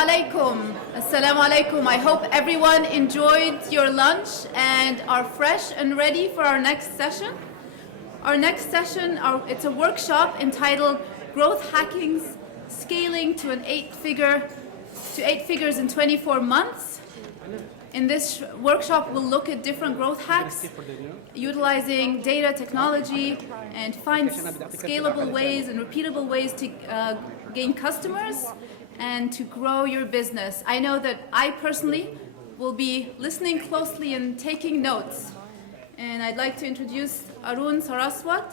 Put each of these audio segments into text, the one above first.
alaikum. Assalamu alaikum. I hope everyone enjoyed your lunch and are fresh and ready for our next session. Our next session, it's a workshop entitled Growth Hacking Scaling to 8 Figures in 24 Months. In this workshop, we'll look at different growth hacks, utilizing data technology, and find scalable ways and repeatable ways to gain customers and to grow your business. I know that I personally will be listening closely and taking notes. And I'd like to introduce Arun Saraswat,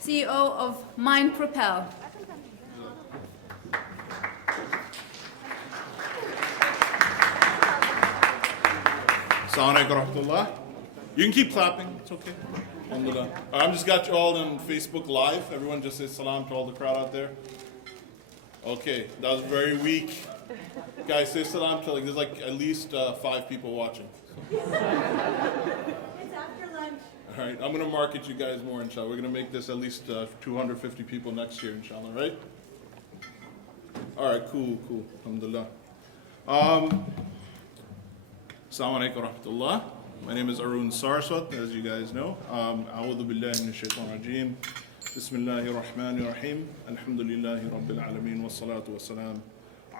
CEO of MindPropel. Assalamu alaikum warahmatullah. You can keep clapping, it's okay. Alhamdulillah. I've just got you all on Facebook Live. Everyone just say salam to all the crowd out there. Okay, that was very weak. Guys, say salam to there's like at least 5 people watching. It's after lunch. All right, I'm gonna market you guys more, inshallah. We're gonna make this at least 250 people next year, inshallah, right? All right, cool. Alhamdulillah. Assalamu alaikum warahmatullah. My name is Arun Saraswat, as you guys know. A'udhu billahi minash shaitanir rajeem. Bismillahir rahmanir rahim. Alhamdulillahi rabbil alameen. Wassalatu wassalam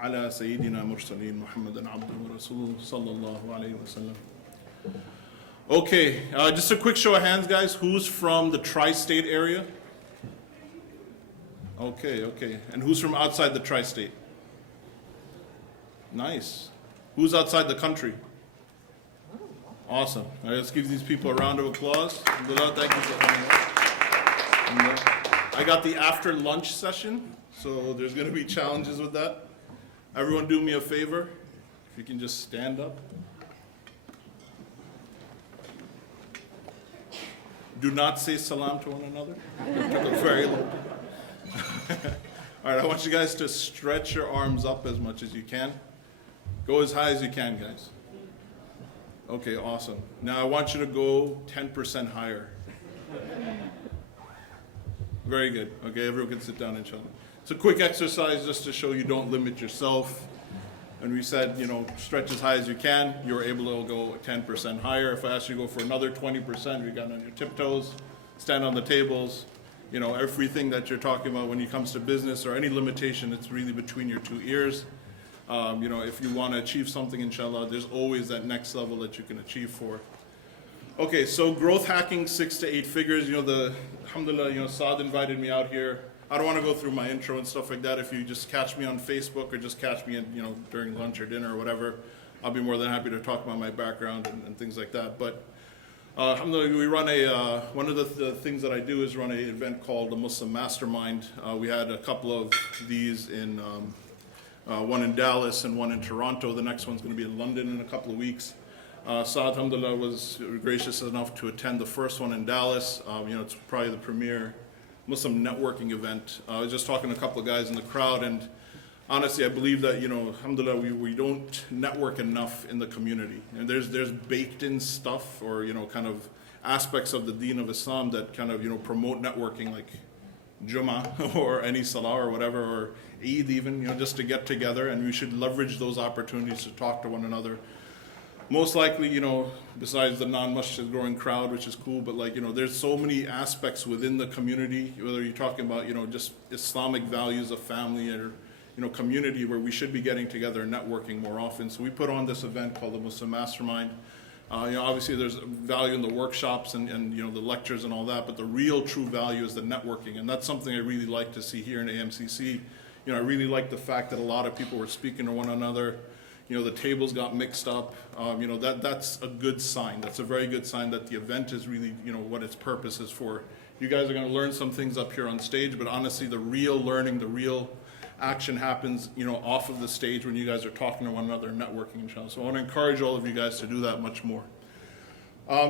ala sayyidina mursaleen Muhammadan abduhu wa rasuluhu sallallahu alayhi wa sallam. Okay, just a quick show of hands, guys. Who's from the tri-state area? Okay. And who's from outside the tri-state? Nice. Who's outside the country? Awesome. All right, let's give these people a round of applause. Thank you for coming out. I got the after lunch session, so there's going to be challenges with that. Everyone do me a favor. If you can just stand up. Do not say salam to one another. Very low. All right, I want you guys to stretch your arms up as much as you can. Go as high as you can, guys. Okay, awesome. Now I want you to go 10% higher. Very good. Okay, everyone can sit down, inshallah. It's a quick exercise just to show you don't limit yourself. And we said, stretch as high as you can. You're able to go 10% higher. If I ask you to go for another 20%, you got on your tiptoes, stand on the tables. Everything that you're talking about when it comes to business or any limitation, it's really between your 2 ears. If you want to achieve something, inshallah, there's always that next level that you can achieve for. Okay, so growth hacking 6 to 8 figures. Alhamdulillah, Saad invited me out here. I don't want to go through my intro and stuff like that. If you just catch me on Facebook or just catch me during lunch or dinner or whatever, I'll be more than happy to talk about my background and things like that. But alhamdulillah, we run one of the things that I do is run an event called the Muslim Mastermind. We had a couple of these in one in Dallas and one in Toronto. The next one's going to be in London in a couple of weeks. Saad, alhamdulillah, was gracious enough to attend the first one in Dallas. It's probably the premier Muslim networking event. I was just talking to a couple of guys in the crowd, and honestly, I believe that, alhamdulillah, we don't network enough in the community. And there's baked in stuff or, kind of aspects of the deen of Islam that kind of, promote networking, like Jummah or any Salah or whatever, or Eid even, just to get together, and we should leverage those opportunities to talk to one another. Most likely, besides the non-masjid growing crowd, which is cool, but there's so many aspects within the community, whether you're talking about, just Islamic values of family or, community, where we should be getting together and networking more often. So we put on this event called the Muslim Mastermind. Obviously there's value in the workshops and the lectures and all that, but the real true value is the networking. And that's something I really like to see here in AMCC. I really like the fact that a lot of people were speaking to one another. The tables got mixed up. That's a good sign. That's a very good sign that the event is really, what its purpose is for. You guys are going to learn some things up here on stage, but honestly, the real learning, the real action happens, off of the stage when you guys are talking to one another and networking, inshallah. So I want to encourage all of you guys to do that much more.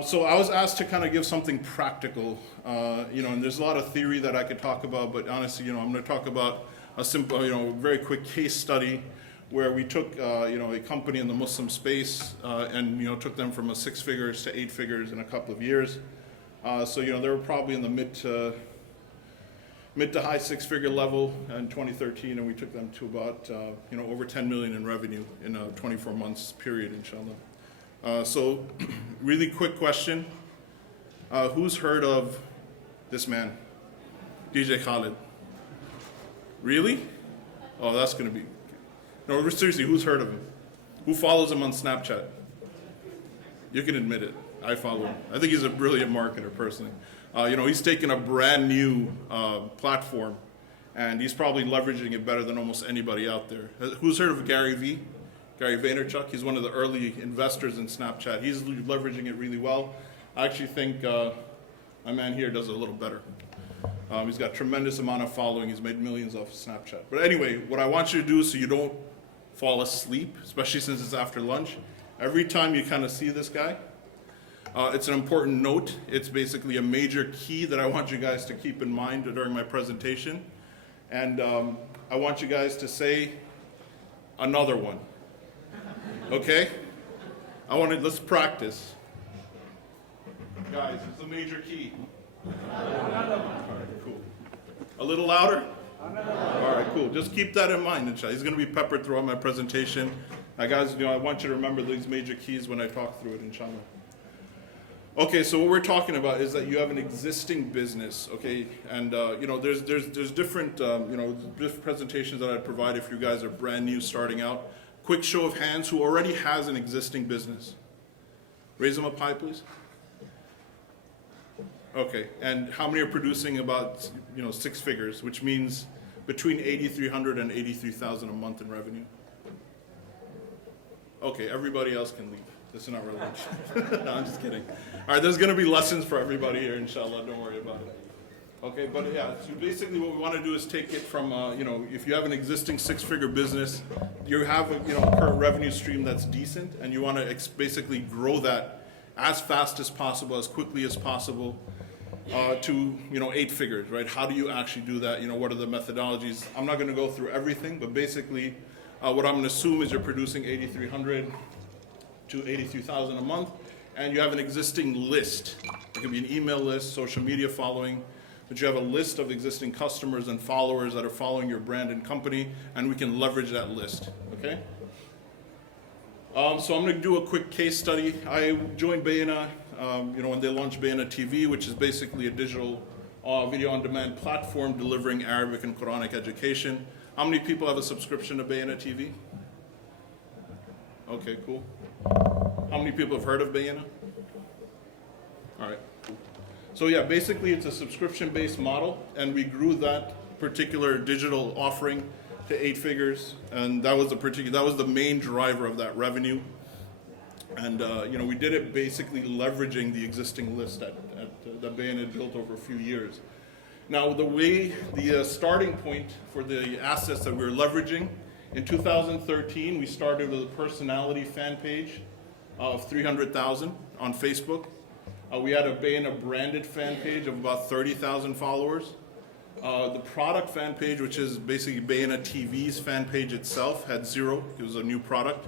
So I was asked to kind of give something practical, and there's a lot of theory that I could talk about, but honestly, I'm going to talk about a simple, very quick case study where we took, a company in the Muslim space and, took them from 6 figures to 8 figures in a couple of years. So, they were probably in the mid to, mid to high six-figure level in 2013, and we took them to about over 10 million in revenue in a 24 months period, inshallah. So really quick question. Who's heard of this man, DJ Khaled? Really? Oh, that's going to be... No, seriously, who's heard of him? Who follows him on Snapchat? You can admit it. I follow him. I think he's a brilliant marketer, personally. He's taken a brand new platform, and he's probably leveraging it better than almost anybody out there. Who's heard of Gary V? Gary Vaynerchuk? He's one of the early investors in Snapchat. He's leveraging it really well. I actually think my man here does it a little better. He's got tremendous amount of following. He's made millions off of Snapchat. But anyway, what I want you to do so you don't fall asleep, especially since it's after lunch, every time you kind of see this guy, it's an important note. It's basically a major key that I want you guys to keep in mind during my presentation. And I want you guys to say another one. Okay? Let's practice. Guys, it's a major key. All right, cool. A little louder? All right, cool. Just keep that in mind, inshallah. He's going to be peppered throughout my presentation. Guys, I want you to remember these major keys when I talk through it, inshallah. Okay, so what we're talking about is that you have an existing business, okay? And, there's different, different presentations that I'd provide if you guys are brand new starting out. Quick show of hands, who already has an existing business? Raise them up high, please. Okay, and how many are producing about, six figures, which means between 8,300 and 83,000 a month in revenue? Okay, everybody else can leave. This is not relevant. No, I'm just kidding. All right, there's going to be lessons for everybody here, inshallah. Don't worry about it. Okay, but yeah, so basically what we want to do is take it from, if you have an existing six-figure business, you have a current revenue stream that's decent, and you want to basically grow that as fast as possible, as quickly as possible, to 8 figures, right? How do you actually do that? What are the methodologies? I'm not going to go through everything, but basically what I'm going to assume is you're producing 8,300 to 83,000 a month, and you have an existing list. It could be an email list, social media following, but you have a list of existing customers and followers that are following your brand and company, and we can leverage that list, okay? So I'm going to do a quick case study. I joined Bayyinah, when they launched Bayyinah TV, which is basically a digital video on demand platform delivering Arabic and Quranic education. How many people have a subscription to Bayyinah TV? Okay, cool. How many people have heard of Bayyinah? All right. So yeah, basically it's a subscription-based model, and we grew that particular digital offering to 8 figures, and that was the main driver of that revenue. And we did it basically leveraging the existing list that Bayyinah had built over a few years. Now, the starting point for the assets that we were leveraging, in 2013, we started with a personality fan page of 300,000 on Facebook. We had a Bayyinah branded fan page of about 30,000 followers. The product fan page, which is basically Bayyinah TV's fan page itself, had 0. It was a new product.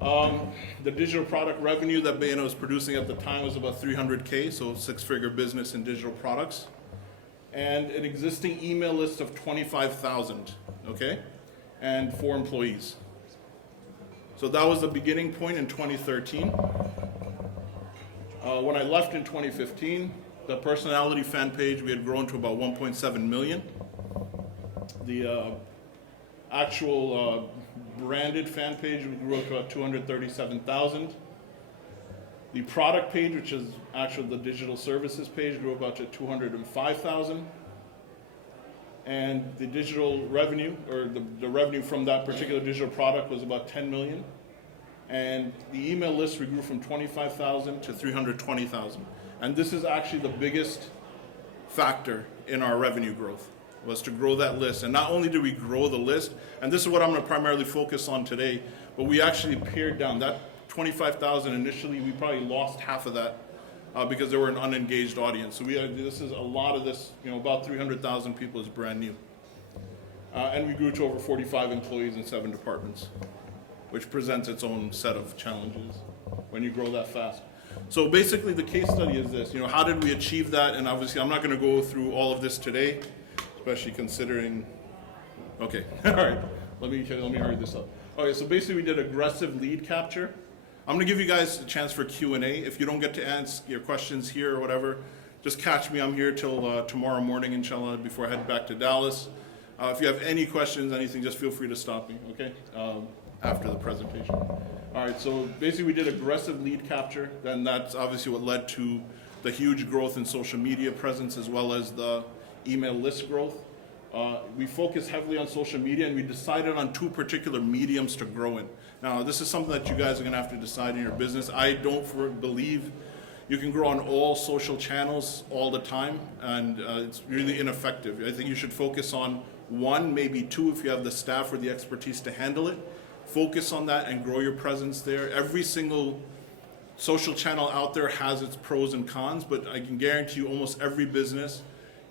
The digital product revenue that Bayyinah was producing at the time was about 300K, so 6-figure business in digital products. And an existing email list of 25,000, okay? And 4 employees. So that was the beginning point in 2013. When I left in 2015, the personality fan page, we had grown to about 1.7 million. The actual branded fan page, we grew up to about 237,000. The product page, which is actually the digital services page, grew about to 205,000. And the digital revenue, or the revenue from that particular digital product, was about 10 million. And the email list, we grew from 25,000 to 320,000. And this is actually the biggest factor in our revenue growth, was to grow that list. And not only did we grow the list, and this is what I'm going to primarily focus on today, but we actually pared down. That 25,000 initially, we probably lost half of that because there were an unengaged audience. So this is a lot of this, about 300,000 people is brand new. And we grew to over 45 employees in 7 departments, which presents its own set of challenges when you grow that fast. So basically the case study is this, how did we achieve that? And obviously I'm not going to go through all of this today. especially considering, okay, all right, let me hurry this up. Okay, so basically we did aggressive lead capture. I'm gonna give you guys a chance for Q&A. If you don't get to ask your questions here or whatever, just catch me. I'm here till tomorrow morning, inshallah, before I head back to Dallas. If you have any questions, anything, just feel free to stop me, okay? After the presentation. All right, so basically we did aggressive lead capture, then that's obviously what led to the huge growth in social media presence as well as the email list growth. We focused heavily on social media and we decided on 2 particular mediums to grow in. Now, this is something that you guys are gonna have to decide in your business. I don't believe you can grow on all social channels all the time, and it's really ineffective. I think you should focus on 1, maybe 2 if you have the staff or the expertise to handle it. Focus on that and grow your presence there. Every single social channel out there has its pros and cons, but I can guarantee you almost every business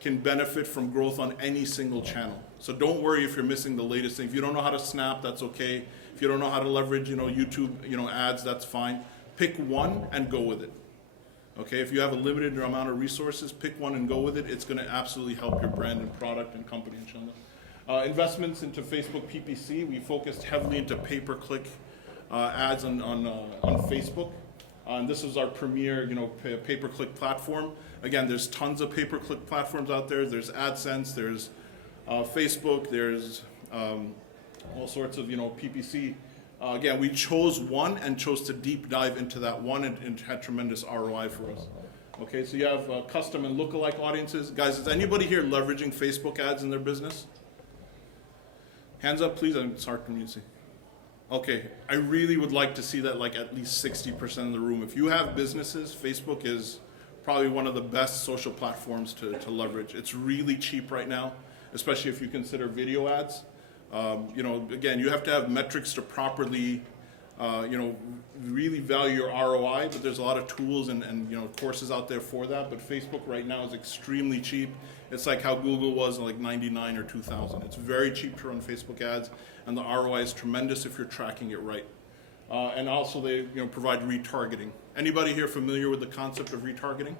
can benefit from growth on any single channel. So don't worry if you're missing the latest thing. If you don't know how to snap, that's okay. If you don't know how to leverage, YouTube, ads, that's fine. Pick one and go with it. Okay, if you have a limited amount of resources, pick one and go with it. It's gonna absolutely help your brand and product and company, inshallah. Investments into Facebook PPC, we focused heavily into pay-per-click ads on Facebook. And this is our premier, pay-per-click platform. Again, there's tons of pay-per-click platforms out there. There's AdSense, there's Facebook, there's all sorts of, PPC. Again, we chose one and chose to deep dive into that one, and it had tremendous ROI for us. Okay, so you have custom and lookalike audiences. Guys, is anybody here leveraging Facebook ads in their business? Hands up, please. It's hard for me to see. Okay, I really would like to see that like at least 60% of the room. If you have businesses, Facebook is probably one of the best social platforms to leverage. It's really cheap right now, especially if you consider video ads. Again, you have to have metrics to properly, really value your ROI, but there's a lot of tools and courses out there for that. But Facebook right now is extremely cheap. It's like how Google was in like 99 or 2000. It's very cheap to run Facebook ads, and the ROI is tremendous if you're tracking it right. And also they provide retargeting. Anybody here familiar with the concept of retargeting?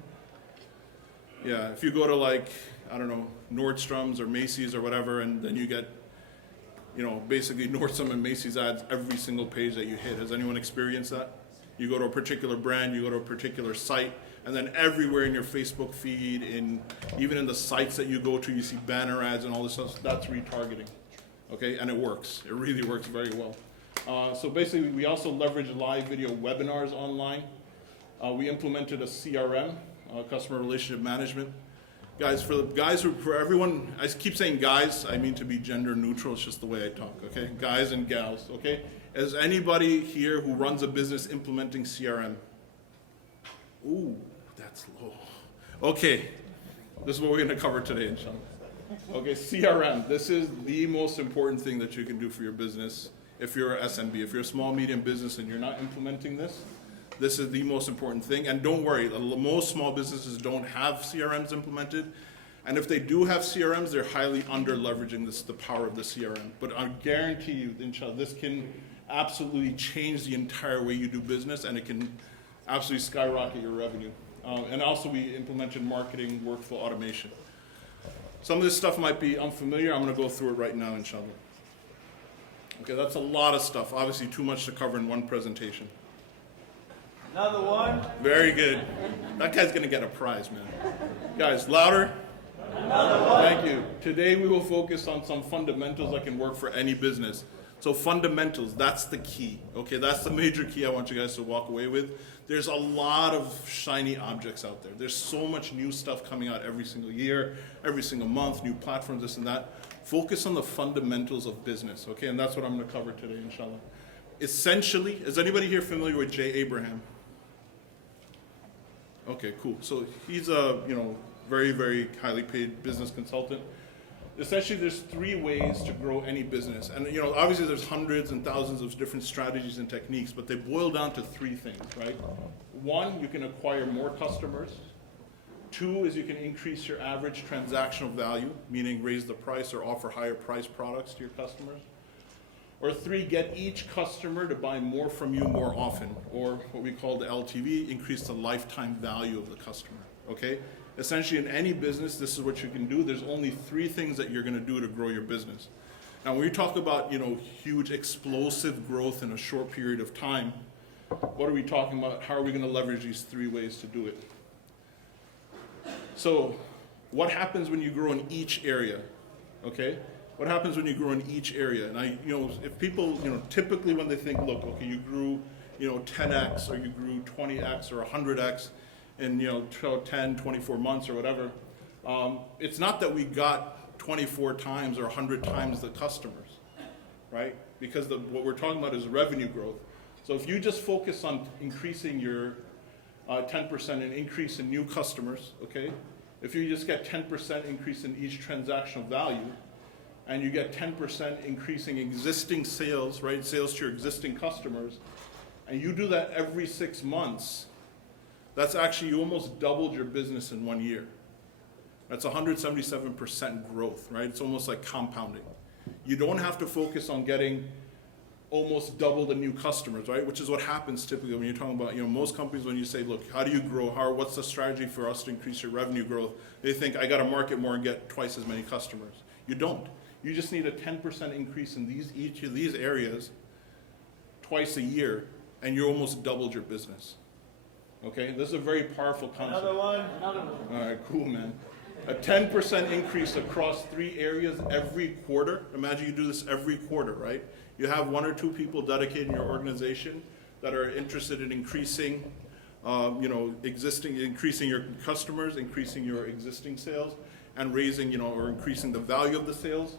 Yeah, if you go to like, I don't know, Nordstrom's or Macy's or whatever, and then you get basically Nordstrom and Macy's ads every single page that you hit. Has anyone experienced that? You go to a particular brand, you go to a particular site, and then everywhere in your Facebook feed, even in the sites that you go to, you see banner ads and all this stuff. That's retargeting, okay? And it works. It really works very well. So basically, we also leverage live video webinars online. We implemented a CRM, customer relationship management. Guys, for everyone, I keep saying guys, I mean to be gender neutral, it's just the way I talk, okay? Guys and gals, okay? Is anybody here who runs a business implementing CRM? Ooh, that's low. Okay, this is what we're gonna cover today, inshallah. Okay, CRM, this is the most important thing that you can do for your business if you're a SMB. If you're a small, medium business and you're not implementing this, this is the most important thing. And don't worry, most small businesses don't have CRMs implemented. And if they do have CRMs, they're highly under leveraging the power of the CRM. But I guarantee you, inshallah, this can absolutely change the entire way you do business, and it can absolutely skyrocket your revenue. And also we implemented marketing workflow automation. Some of this stuff might be unfamiliar. I'm gonna go through it right now, inshallah. Okay, that's a lot of stuff. Obviously too much to cover in one presentation. Another one. Very good. That guy's gonna get a prize, man. Guys, louder. Another one. Thank you. Today we will focus on some fundamentals that can work for any business. So fundamentals, that's the key. Okay, that's the major key I want you guys to walk away with. There's a lot of shiny objects out there. There's so much new stuff coming out every single year, every single month, new platforms, this and that. Focus on the fundamentals of business, okay? And that's what I'm gonna cover today, inshallah. Essentially, is anybody here familiar with Jay Abraham? Okay, cool. So he's a very, very highly paid business consultant. Essentially, there's 3 ways to grow any business. And obviously there's hundreds and thousands of different strategies and techniques, but they boil down to 3 things, right? 1, you can acquire more customers. 2 is you can increase your average transactional value, meaning raise the price or offer higher price products to your customers. Or 3, get each customer to buy more from you more often, or what we call the LTV, increase the lifetime value of the customer, okay? Essentially, in any business, this is what you can do. There's only 3 things that you're going to do to grow your business. Now, when we talk about, huge explosive growth in a short period of time, what are we talking about? How are we going to leverage these 3 ways to do it? So, what happens when you grow in each area? Okay? What happens when you grow in each area? And if people, typically when they think, look, okay, you grew, 10x or you grew 20x or 100x in, 10, 24 months or whatever, it's not that we got 24 times or 100 times the customers, right? Because what we're talking about is revenue growth. So if you just focus on increasing your 10% and increase in new customers, okay? If you just get 10% increase in each transactional value, and you get 10% increasing existing sales, right? Sales to your existing customers, and you do that every 6 months, that's actually, you almost doubled your business in 1 year. That's 177% growth, right? It's almost like compounding. You don't have to focus on getting almost double the new customers, right? Which is what happens typically when you're talking about, most companies, when you say, look, how do you grow? What's the strategy for us to increase your revenue growth? They think, I got to market more and get twice as many customers. You don't. You just need a 10% increase in each of these areas twice a year, and you almost doubled your business. Okay? This is a very powerful concept. Another one. All right, cool, man. A 10% increase across 3 areas every quarter. Imagine you do this every quarter, right? You have 1 or 2 people dedicated in your organization that are interested in increasing, increasing your customers, increasing your existing sales, and raising, or increasing the value of the sales.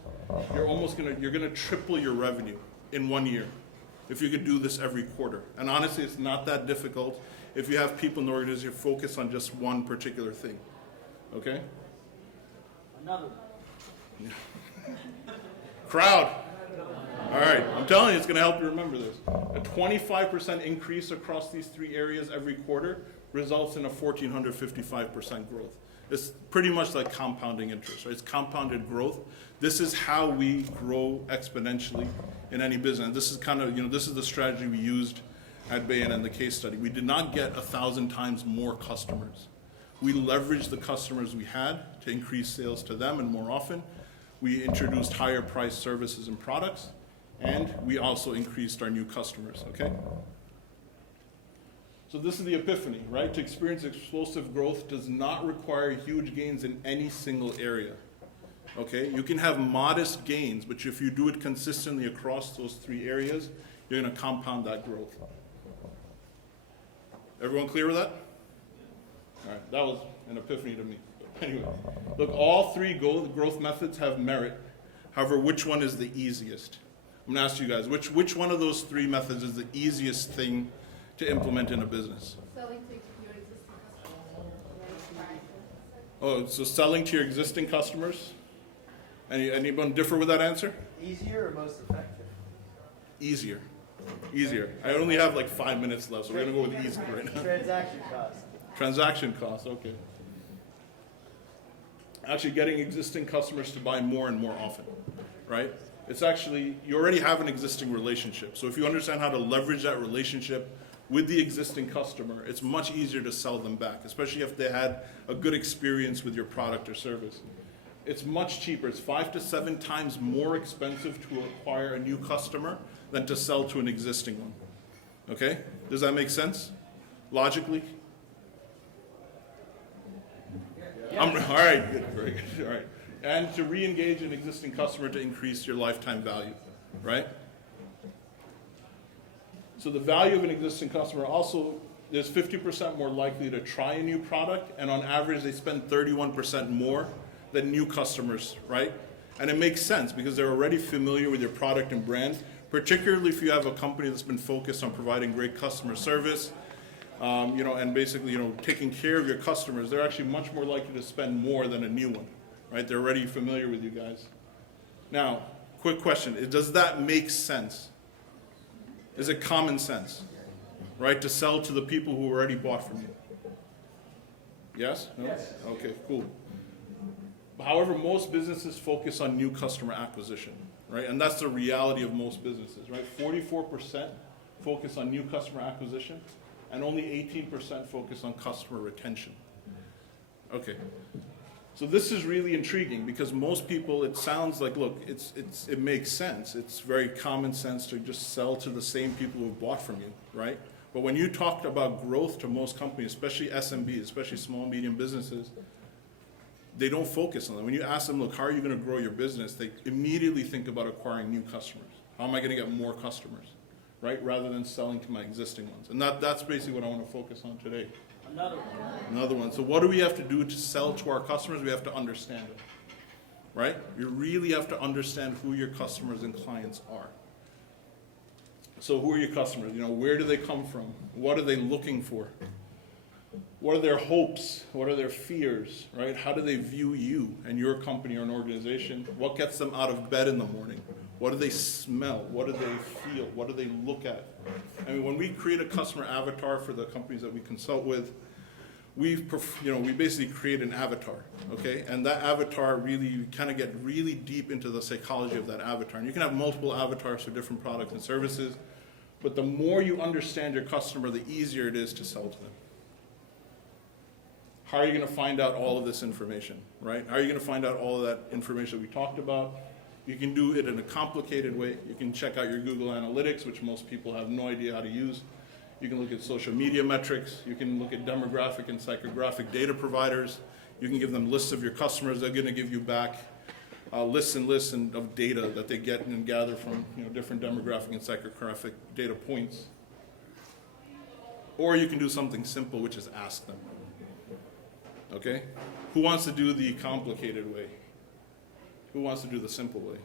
You're gonna triple your revenue in 1 year if you could do this every quarter. And honestly, it's not that difficult if you have people in the organization focus on just one particular thing. Okay? Another one. Crowd. All right, I'm telling you, it's going to help you remember this. A 25% increase across these 3 areas every quarter results in a 1,455% growth. It's pretty much like compounding interest, right? It's compounded growth. This is how we grow exponentially in any business. This is kind of, this is the strategy we used at Bayyinah in the case study. We did not get 1,000 times more customers. We leveraged the customers we had to increase sales to them and more often. We introduced higher priced services and products, and we also increased our new customers, okay? So this is the epiphany, right? To experience explosive growth does not require huge gains in any single area, okay? You can have modest gains, but if you do it consistently across those 3 areas, you're gonna compound that growth. Everyone clear with that? All right, that was an epiphany to me. Anyway, look, all 3 growth methods have merit. However, which one is the easiest? I'm gonna ask you guys, which one of those 3 methods is the easiest thing to implement in a business? Selling to your existing customers. Oh, so selling to your existing customers? Anyone differ with that answer? Easier or most effective? Easier. Easier. I only have like 5 minutes left, so we're gonna go with easy right now. Transaction cost. Transaction costs, okay. Actually getting existing customers to buy more and more often, right? It's actually, you already have an existing relationship. So if you understand how to leverage that relationship with the existing customer, it's much easier to sell them back, especially if they had a good experience with your product or service. It's much cheaper. It's 5 to 7 times more expensive to acquire a new customer than to sell to an existing one. Okay? Does that make sense? Logically? All right, good, very good, all right. And to re-engage an existing customer to increase your lifetime value, right? So the value of an existing customer also, there's 50% more likely to try a new product, and on average they spend 31% more than new customers, right? And it makes sense because they're already familiar with your product and brand, particularly if you have a company that's been focused on providing great customer service, and basically, taking care of your customers. They're actually much more likely to spend more than a new one, right? They're already familiar with you guys. Now, quick question, does that make sense? Is it common sense, right, to sell to the people who already bought from you? Yes? No? Yes. Okay, cool. However, most businesses focus on new customer acquisition, right? And that's the reality of most businesses, right? 44% focus on new customer acquisition, and only 18% focus on customer retention. Okay. So this is really intriguing because most people, it sounds like, look, it makes sense. It's very common sense to just sell to the same people who have bought from you, right? But when you talk about growth to most companies, especially SMBs, especially small and medium businesses, they don't focus on that. When you ask them, look, how are you going to grow your business? They immediately think about acquiring new customers. How am I going to get more customers, right? Rather than selling to my existing ones. And that's basically what I want to focus on today. Another one. So what do we have to do to sell to our customers? We have to understand it, right? You really have to understand who your customers and clients are. So who are your customers? You know, where do they come from? What are they looking for? What are their hopes? What are their fears, right? How do they view you and your company or an organization? What gets them out of bed in the morning? What do they smell? What do they feel? What do they look at? I mean, when we create a customer avatar for the companies that we consult with, we basically create an avatar, okay? And that avatar really, you kind of get really deep into the psychology of that avatar. And you can have multiple avatars for different products and services, but the more you understand your customer, the easier it is to sell to them. How are you going to find out all of this information, right? How are you going to find out all of that information that we talked about? You can do it in a complicated way. You can check out your Google Analytics, which most people have no idea how to use. You can look at social media metrics. You can look at demographic and psychographic data providers. You can give them lists of your customers. They're going to give you back lists and lists of data that they get and gather from different demographic and psychographic data points. Or you can do something simple, which is ask them. Okay? Who wants to do the complicated way? Who wants to do the simple way?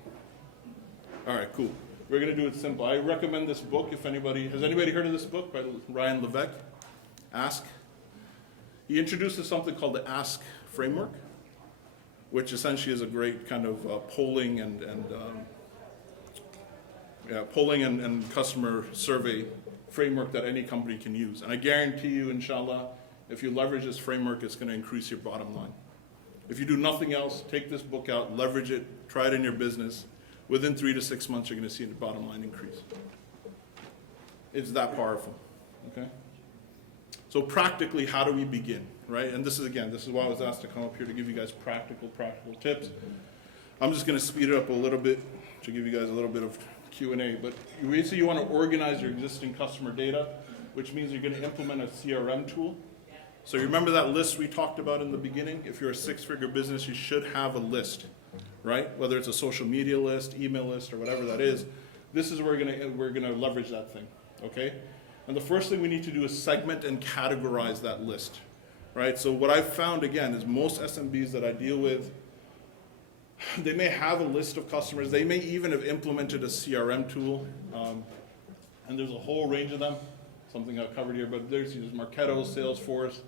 All right, cool. We're going to do it simple. I recommend this book. Has anybody heard of this book by Ryan Levesque? Ask. He introduces something called the Ask framework, which essentially is a great kind of polling and customer survey framework that any company can use. And I guarantee you, inshallah, if you leverage this framework, it's going to increase your bottom line. If you do nothing else, take this book out, leverage it, try it in your business. Within 3 to 6 months, you're going to see the bottom line increase. It's that powerful, okay? So practically, how do we begin, right? And this is why I was asked to come up here to give you guys practical tips. I'm just going to speed it up a little bit to give you guys a little bit of Q&A. But basically, you want to organize your existing customer data, which means you're going to implement a CRM tool. So you remember that list we talked about in the beginning? If you're a 6-figure business, you should have a list, right? Whether it's a social media list, email list, or whatever that is. This is where we're gonna leverage that thing, okay? And the first thing we need to do is segment and categorize that list, right? So what I've found, again, is most SMBs that I deal with, they may have a list of customers. They may even have implemented a CRM tool, and there's a whole range of them. Something I've covered here, but there's Marketo, Salesforce,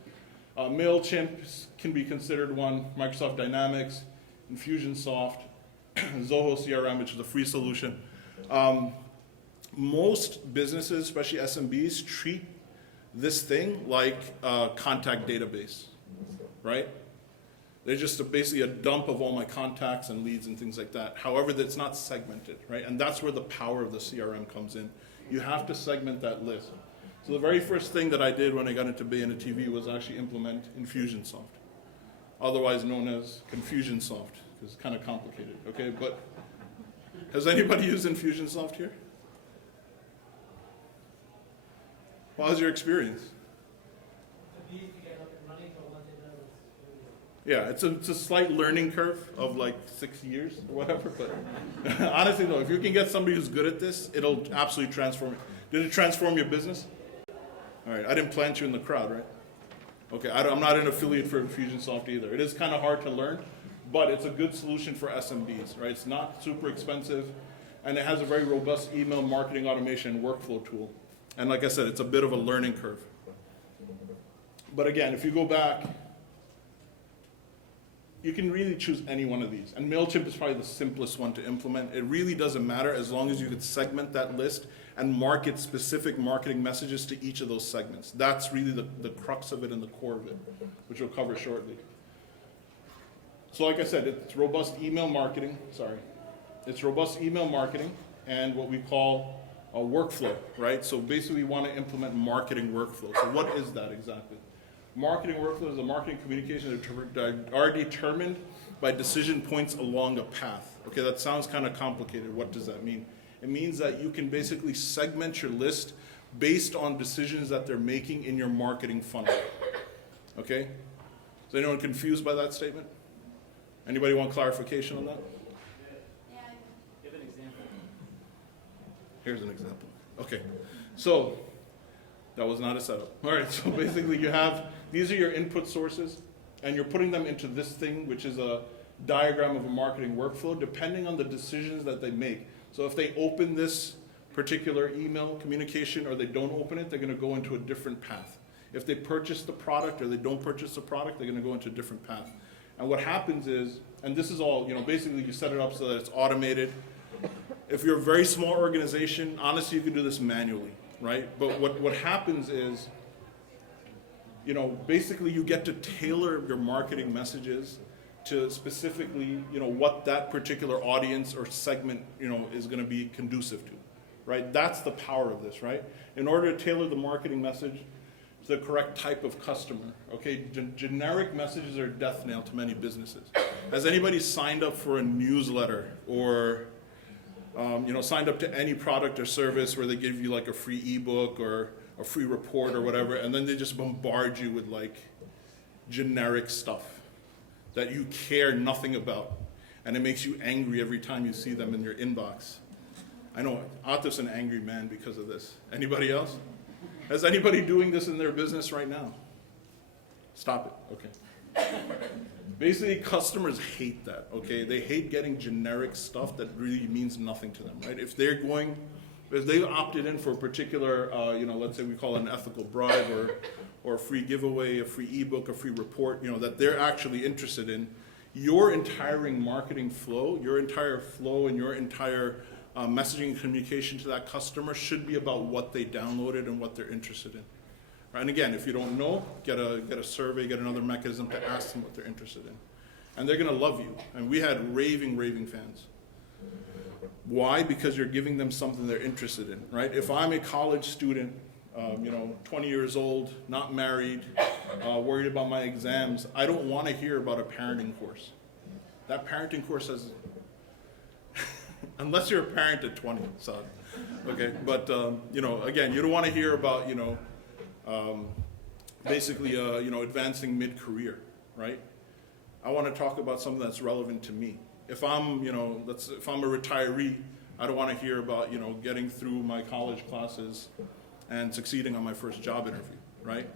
MailChimp can be considered one, Microsoft Dynamics, Infusionsoft, Zoho CRM, which is a free solution. Most businesses, especially SMBs, treat this thing like a contact database, right? They're just basically a dump of all my contacts and leads and things like that. However, that's not segmented, right? And that's where the power of the CRM comes in. You have to segment that list. So the very first thing that I did when I got into Bayyinah TV was actually implement Infusionsoft, otherwise known as Confusionsoft, because it's kind of complicated, okay? But has anybody used Infusionsoft here? What was your experience? Yeah, it's a slight learning curve of like 6 years or whatever, but honestly though, if you can get somebody who's good at this, it'll absolutely transform it. Did it transform your business? All right, I didn't plant you in the crowd, right? Okay, I'm not an affiliate for Infusionsoft either. It is kind of hard to learn, but it's a good solution for SMBs, right? It's not super expensive, and it has a very robust email marketing automation workflow tool. And like I said, it's a bit of a learning curve. But again, if you go back, you can really choose any one of these. And MailChimp is probably the simplest one to implement. It really doesn't matter as long as you can segment that list and market specific marketing messages to each of those segments. That's really the crux of it and the core of it, which we'll cover shortly. So like I said, it's robust email marketing, It's robust email marketing and what we call a workflow, right? So basically we want to implement marketing workflow. So what is that exactly? Marketing workflows are marketing communications that are determined by decision points along a path. Okay, that sounds kind of complicated. What does that mean? It means that you can basically segment your list based on decisions that they're making in your marketing funnel. Okay? Is anyone confused by that statement? Anybody want clarification on that? Give an example. Here's an example. Okay, so that was not a setup. All right, so basically you have, these are your input sources, and you're putting them into this thing, which is a diagram of a marketing workflow, depending on the decisions that they make. So if they open this particular email communication or they don't open it, they're going to go into a different path. If they purchase the product or they don't purchase the product, they're going to go into a different path. And what happens is, and this is all, basically you set it up so that it's automated. If you're a very small organization, honestly, you can do this manually, right? But what happens is, basically you get to tailor your marketing messages to specifically, what that particular audience or segment, is going to be conducive to, right? That's the power of this, right? In order to tailor the marketing message to the correct type of customer, okay? Generic messages are a death knell to many businesses. Has anybody signed up for a newsletter or, signed up to any product or service where they give you like a free ebook or a free report or whatever, and then they just bombard you with like generic stuff that you care nothing about, and it makes you angry every time you see them in your inbox? I know Atif's an angry man because of this. Anybody else? Is anybody doing this in their business right now? Stop it, okay. Basically, customers hate that, okay? They hate getting generic stuff that really means nothing to them, right? If they opted in for a particular, let's say we call it an ethical bribe or a free giveaway, a free ebook, a free report, that they're actually interested in, your entire marketing flow, your entire flow and your entire messaging and communication to that customer should be about what they downloaded and what they're interested in. Right? And again, if you don't know, get a survey, get another mechanism to ask them what they're interested in. And they're gonna love you. And we had raving fans. Why? Because you're giving them something they're interested in, right? If I'm a college student, 20 years old, not married, worried about my exams, I don't want to hear about a parenting course. That parenting course has, unless you're a parent at 20, so, okay. But again, you don't want to hear about advancing mid-career, right? I want to talk about something that's relevant to me. If I'm, if I'm a retiree, I don't want to hear about, getting through my college classes and succeeding on my first job interview, right?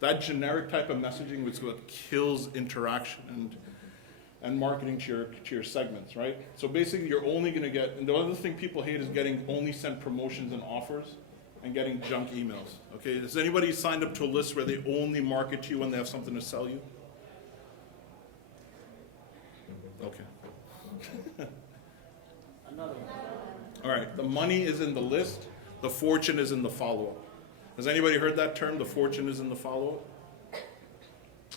That generic type of messaging is what kills interaction and marketing to your segments, right? So basically, you're only going to get, and the other thing people hate is getting only sent promotions and offers and getting junk emails, okay? Has anybody signed up to a list where they only market to you when they have something to sell you? Okay. Another one. All right, the money is in the list, the fortune is in the follow-up. Has anybody heard that term, the fortune is in the follow-up?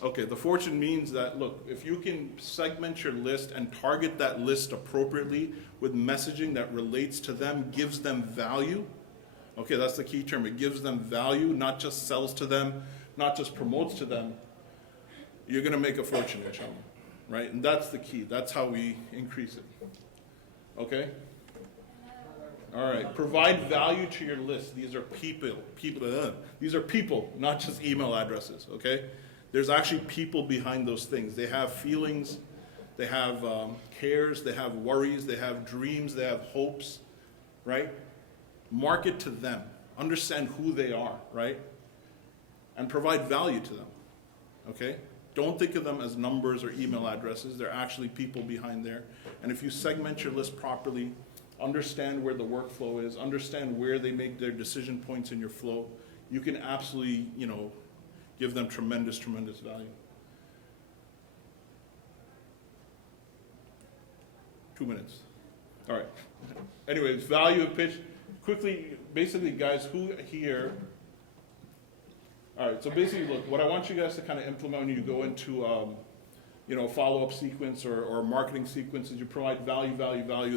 Okay, the fortune means that, look, if you can segment your list and target that list appropriately with messaging that relates to them, gives them value, okay, that's the key term, it gives them value, not just sells to them, not just promotes to them, you're gonna make a fortune, inshallah, right? And that's the key, that's how we increase it, okay? All right, provide value to your list. These are these are people, not just email addresses, okay? There's actually people behind those things. They have feelings, they have cares, they have worries, they have dreams, they have hopes, right? Market to them. Understand who they are, right? And provide value to them, okay? Don't think of them as numbers or email addresses. They're actually people behind there. And if you segment your list properly, understand where the workflow is, understand where they make their decision points in your flow, you can absolutely, give them tremendous value. 2 minutes. All right. Anyways, value of pitch. Quickly, basically, guys, who here? All right, so basically, look, what I want you guys to kind of implement when you go into follow-up sequence or marketing sequence is you provide value,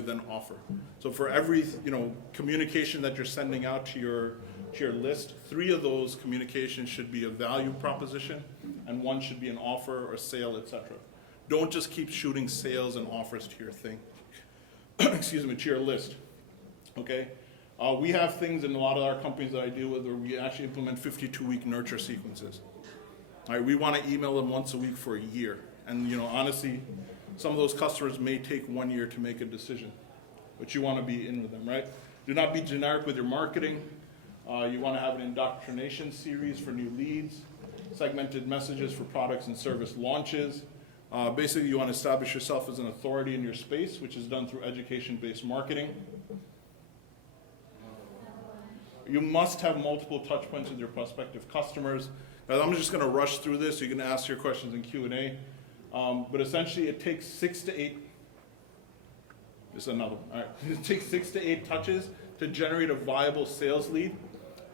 then offer. So for every, communication that you're sending out to your list, 3 of those communications should be a value proposition and one should be an offer or sale, etc. Don't just keep shooting sales and offers to your thing. Excuse me, to your list. Okay? We have things in a lot of our companies that I deal with where we actually implement 52-week nurture sequences. All right, we want to email them once a week for a year. And honestly, some of those customers may take 1 year to make a decision, but you want to be in with them, right? Do not be generic with your marketing. You want to have an indoctrination series for new leads, segmented messages for products and service launches. Basically, you want to establish yourself as an authority in your space, which is done through education-based marketing. You must have multiple touch points with your prospective customers. Now, I'm just going to rush through this. You can ask your questions in Q&A. But essentially, it takes 6 to 8. This is another one. All right. It takes 6 to 8 touches to generate a viable sales lead.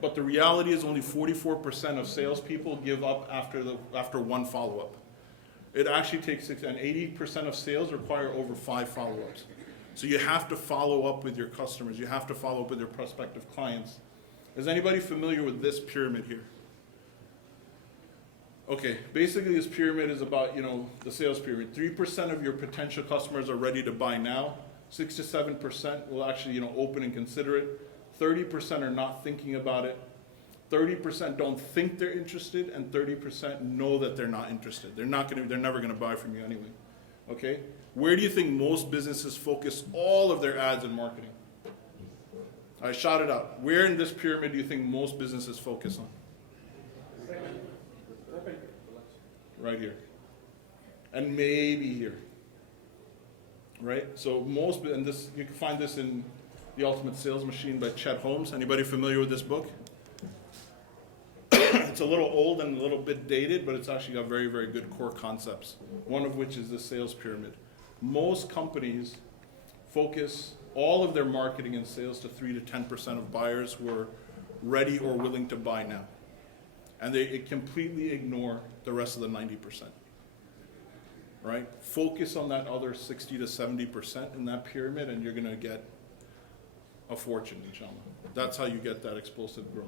But the reality is only 44% of salespeople give up after one follow-up. It actually takes 6, and 80% of sales require over 5 follow-ups. So you have to follow up with your customers. You have to follow up with your prospective clients. Is anybody familiar with this pyramid here? Okay, basically this pyramid is about, the sales pyramid. 3% of your potential customers are ready to buy now. 6 to 7% will actually, open and consider it. 30% are not thinking about it. 30% don't think they're interested, and 30% know that they're not interested. They're never gonna buy from you anyway. Okay? Where do you think most businesses focus all of their ads and marketing? I shout it out. Where in this pyramid do you think most businesses focus on? Right here. And maybe here. Right? So and this, you can find this in The Ultimate Sales Machine by Chet Holmes. Anybody familiar with this book? It's a little old and a little bit dated, but it's actually got very, very good core concepts. One of which is the sales pyramid. Most companies focus all of their marketing and sales to 3 to 10% of buyers who are ready or willing to buy now. And they completely ignore the rest of the 90%. Right? Focus on that other 60 to 70% in that pyramid, and you're going to get a fortune, inshallah. That's how you get that explosive growth.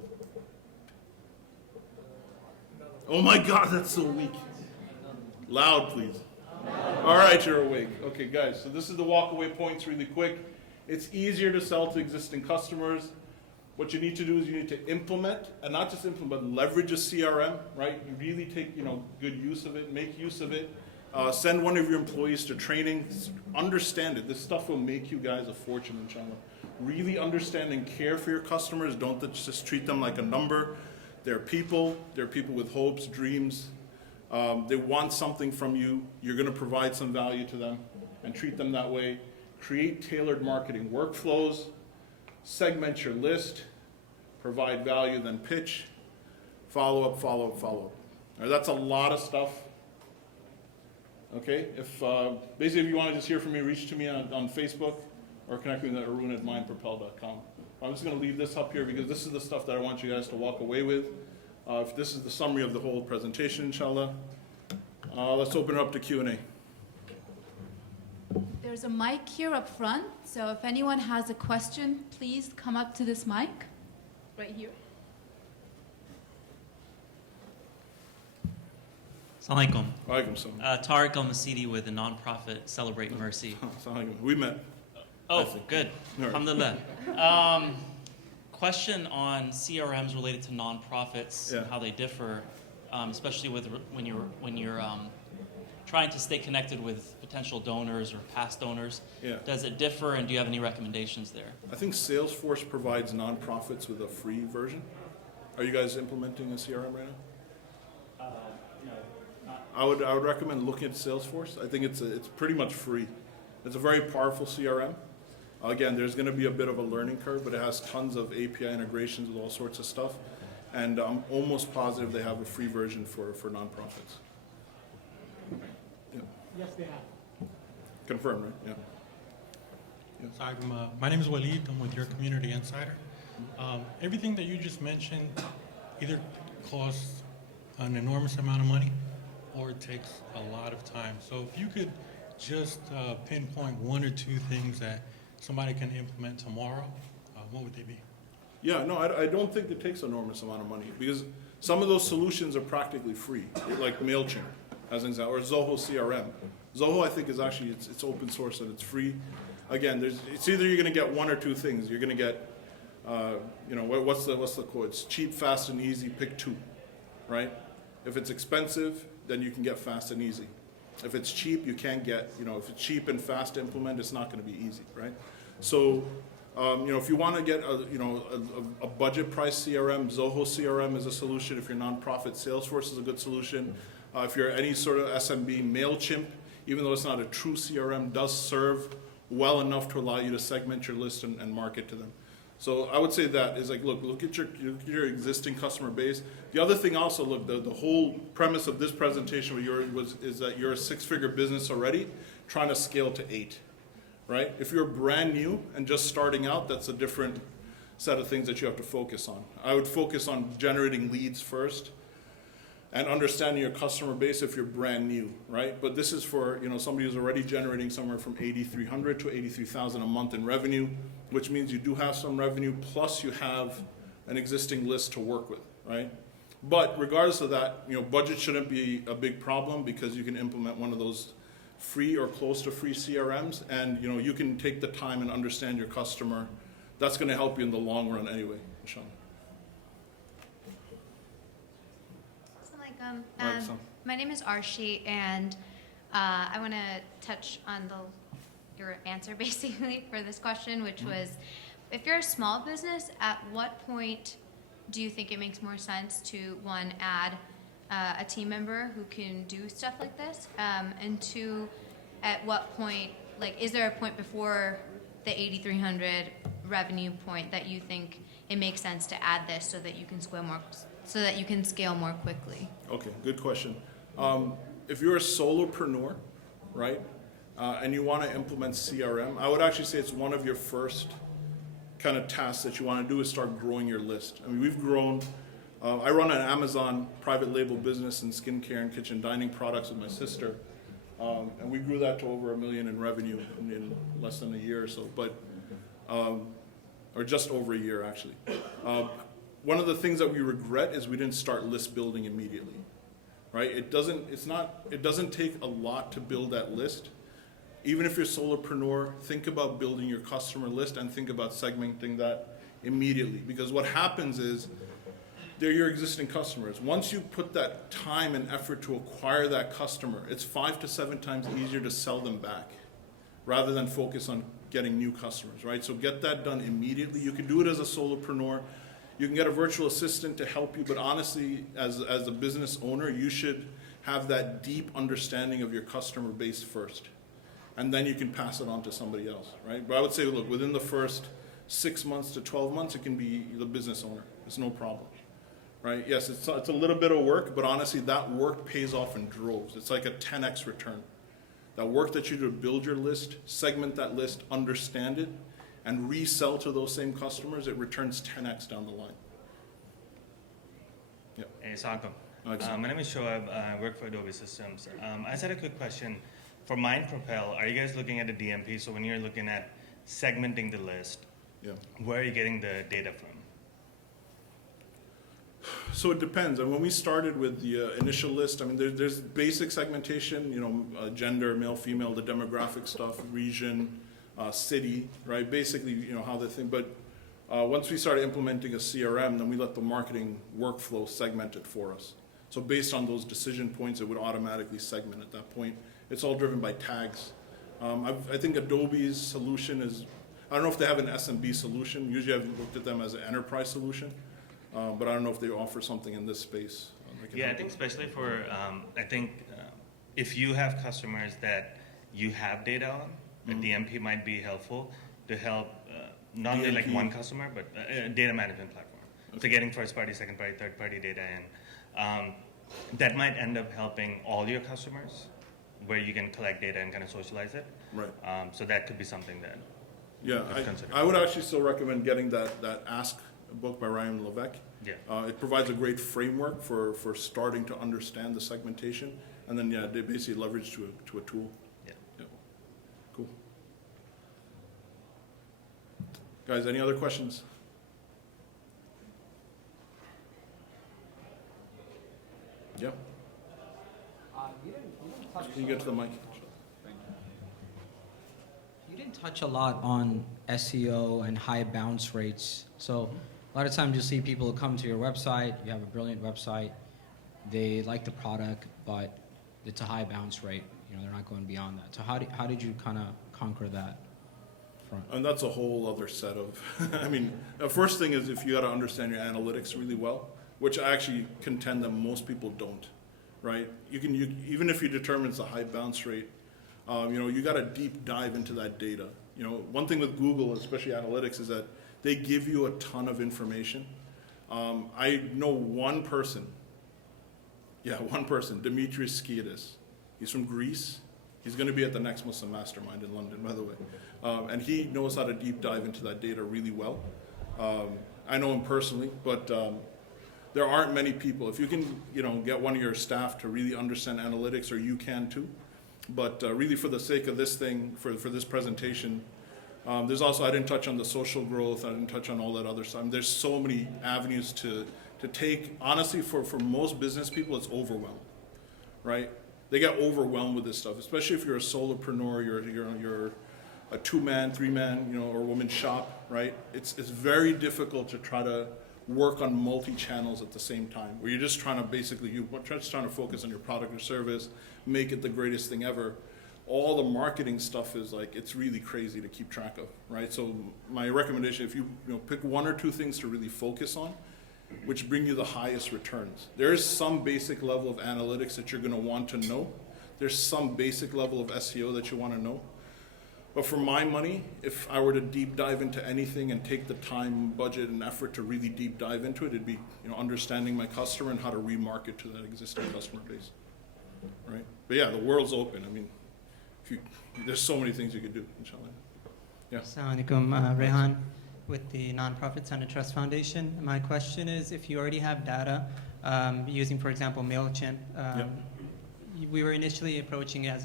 Oh my God, that's so weak. Loud, please. All right, you're awake. Okay, guys, so this is the walkaway points really quick. It's easier to sell to existing customers. What you need to do is you need to implement, and not just implement, but leverage a CRM, right? You really take, good use of it, make use of it. Send one of your employees to training. Understand it. This stuff will make you guys a fortune, inshallah. Really understand and care for your customers. Don't just treat them like a number. They're people. They're people with hopes, dreams. They want something from you. You're going to provide some value to them and treat them that way. Create tailored marketing workflows. Segment your list. Provide value, then pitch. Follow up, follow up, follow up. All right, that's a lot of stuff. Okay, basically if you want to just hear from me, reach to me on Facebook or connect with me at Arun at MindPropel.com. I'm just going to leave this up here because this is the stuff that I want you guys to walk away with. If this is the summary of the whole presentation, inshallah. Let's open it up to Q&A. There's a mic here up front, so if anyone has a question, please come up to this mic right here. Assalamu alaikum. Walaikum salam. Tariq Al-Masidi with the nonprofit Celebrate Mercy. We met. Oh, good. Alhamdulillah. Question on CRMs related to nonprofits, Yeah. how they differ, especially when you're trying to stay connected with potential donors or past donors. Yeah. Does it differ, and do you have any recommendations there? I think Salesforce provides nonprofits with a free version. Are you guys implementing a CRM right now? No, not. I would recommend looking at Salesforce. I think it's pretty much free. It's a very powerful CRM. Again, there's going to be a bit of a learning curve, but it has tons of API integrations with all sorts of stuff. And I'm almost positive they have a free version for nonprofits. Yeah. Yes, they have. Confirmed, right? Yeah. So my name is Waleed. I'm with your Community Insider. Everything that you just mentioned either costs an enormous amount of money or it takes a lot of time. So if you could just pinpoint 1 or 2 things that somebody can implement tomorrow, what would they be? Yeah, no, I don't think it takes enormous amount of money because some of those solutions are practically free, like MailChimp, as an example, or Zoho CRM. Zoho, I think, is actually, it's open source and it's free. Again, it's either you're going to get one or two things. You're going to get, what's the quote? It's cheap, fast, and easy. Pick two, right? If it's expensive, then you can get fast and easy. If it's cheap, you can't get, if it's cheap and fast to implement, it's not going to be easy, right? So, if you want to get a budget price CRM, Zoho CRM is a solution. If you're nonprofit, Salesforce is a good solution. If you're any sort of SMB, MailChimp, even though it's not a true CRM, does serve well enough to allow you to segment your list and market to them. So I would say that is like, look at your existing customer base. The other thing also, look, the whole premise of this presentation is that you're a six-figure business already, trying to scale to 8, right? If you're brand new and just starting out, that's a different set of things that you have to focus on. I would focus on generating leads first and understanding your customer base if you're brand new, right? But this is for somebody who's already generating somewhere from 8,300 to 83,000 a month in revenue, which means you do have some revenue, plus you have an existing list to work with, right? But regardless of that, budget shouldn't be a big problem because you can implement one of those free or close to free CRMs, and you can take the time and understand your customer. That's going to help you in the long run anyway, Sean. My name is Arshi, and I want to touch on your answer basically for this question, which was, if you're a small business, at what point do you think it makes more sense to, one, add a team member who can do stuff like this, and two, at what point, is there a point before the 8,300 revenue point that you think it makes sense to add this so that you can scale more quickly? Okay, good question. If you're a solopreneur, right, and you want to implement CRM, I would actually say it's one of your first kind of tasks that you want to do is start growing your list. I mean, we've grown. I run an Amazon private label business in skincare and kitchen dining products with my sister, and we grew that to over $1 million in revenue in less than a year or so, or just over a year actually. One of the things that we regret is we didn't start list building immediately, right? It doesn't take a lot to build that list. Even if you're a solopreneur, think about building your customer list and think about segmenting that immediately. Because what happens is they're your existing customers. Once you put that time and effort to acquire that customer, it's 5 to 7 times easier to sell them back rather than focus on getting new customers, right? So get that done immediately. You can do it as a solopreneur. You can get a virtual assistant to help you, but honestly, as a business owner, you should have that deep understanding of your customer base first. And then you can pass it on to somebody else, right? But I would say, look, within the first 6 months to 12 months, it can be the business owner. It's no problem, right? Yes, it's a little bit of work, but honestly, that work pays off in droves. It's like a 10x return. That work that you do to build your list, segment that list, understand it, and resell to those same customers, it returns 10x down the line. Yeah. Hey, Sakum. Alex. My name is Shoaib. I work for Adobe Systems. I just had a quick question. For MindPropel, are you guys looking at a DMP? So when you're looking at segmenting the list, Yeah. where are you getting the data from? So it depends. And when we started with the initial list, I mean, there's basic segmentation, gender, male, female, the demographic stuff, region, city, right? Basically, how they think. But once we started implementing a CRM, then we let the marketing workflow segment it for us. So based on those decision points, it would automatically segment at that point. It's all driven by tags. I think Adobe's solution is, I don't know if they have an SMB solution. Usually I've looked at them as an enterprise solution, but I don't know if they offer something in this space. Yeah, I think especially for, if you have customers that you have data on, a DMP might be helpful to help not only like one customer, but a data management platform. Okay. So getting first party, second party, third party data in. That might end up helping all your customers where you can collect data and kind of socialize it. Right. So that could be something that I would actually still recommend getting that Ask book by Ryan Levesque. Yeah. It provides a great framework for starting to understand the segmentation, and then they basically leverage to a tool. Yeah. Cool. Guys, any other questions? Yep. You didn't touch Can you get to the mic? You didn't touch a lot on SEO and high bounce rates. So a lot of times you'll see people come to your website, you have a brilliant website, they like the product, but it's a high bounce rate. You know, they're not going beyond that. So how did you kind of conquer that front? And that's a whole other set of, I mean, the first thing is if you got to understand your analytics really well, which I actually contend that most people don't, right? Even if you determine it's a high bounce rate, you got to deep dive into that data. You know, one thing with Google, especially analytics, is that they give you a ton of information. I know one person, Dimitris Skidis. He's from Greece. He's going to be at the next Muslim Mastermind in London, by the way. And he knows how to deep dive into that data really well. I know him personally, but there aren't many people. If you can, get one of your staff to really understand analytics, or you can too. But really, for the sake of this thing, for this presentation, there's also, I didn't touch on the social growth. I didn't touch on all that other stuff. I mean, there's so many avenues to take. Honestly, for most business people, it's overwhelmed, right? They get overwhelmed with this stuff, especially if you're a solopreneur, you're a 2-man, 3-man, or woman shop, right? It's very difficult to try to work on multi-channels at the same time, where you're just trying to focus on your product or service, make it the greatest thing ever. All the marketing stuff is it's really crazy to keep track of, right? So my recommendation, if you pick one or two things to really focus on, which bring you the highest returns. There is some basic level of analytics that you're going to want to know. There's some basic level of SEO that you want to know. But for my money, if I were to deep dive into anything and take the time, budget, and effort to really deep dive into it, it'd be understanding my customer and how to remarket to that existing customer base, right? But yeah, the world's open. I mean, there's so many things you could do, inshallah. Yeah. Assalamu alaikum, Rehan with the Nonprofit Center Trust Foundation. My question is, if you already have data using, for example, MailChimp, we were initially approaching it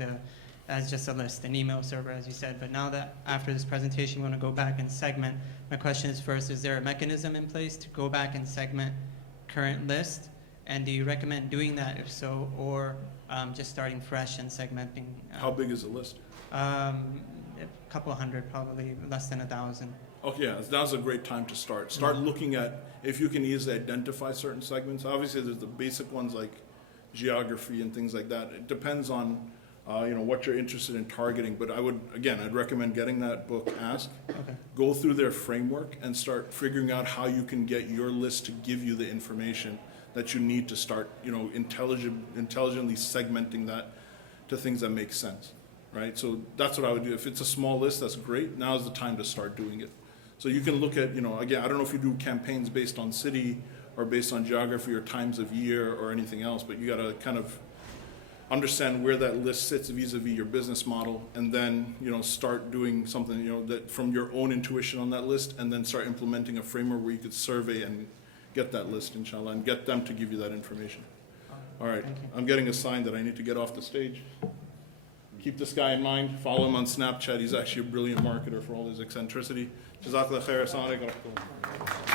as just a list, an email server, as you said, but now that after this presentation we want to go back and segment, my question is first, is there a mechanism in place to go back and segment current list? And do you recommend doing that, if so, or just starting fresh and segmenting? How big is the list? A couple hundred, probably less than 1,000. Okay, yeah, now's a great time to start. Start looking at if you can easily identify certain segments. Obviously, there's the basic ones like geography and things like that. It depends on what you're interested in targeting. But I'd recommend getting that book, Ask. Okay. Go through their framework and start figuring out how you can get your list to give you the information that you need to start, intelligently segmenting that to things that make sense, right? So that's what I would do. If it's a small list, that's great. Now's the time to start doing it. So you can look at, again, I don't know if you do campaigns based on city or based on geography or times of year or anything else, but you got to kind of understand where that list sits vis-a-vis your business model, and then, start doing something, that from your own intuition on that list, and then start implementing a framework where you could survey and get that list, inshallah, and get them to give you that information. All right, I'm getting a sign that I need to get off the stage. Keep this guy in mind. Follow him on Snapchat. He's actually a brilliant marketer for all his eccentricity. Jazakallah khair. Assalamu alaikum.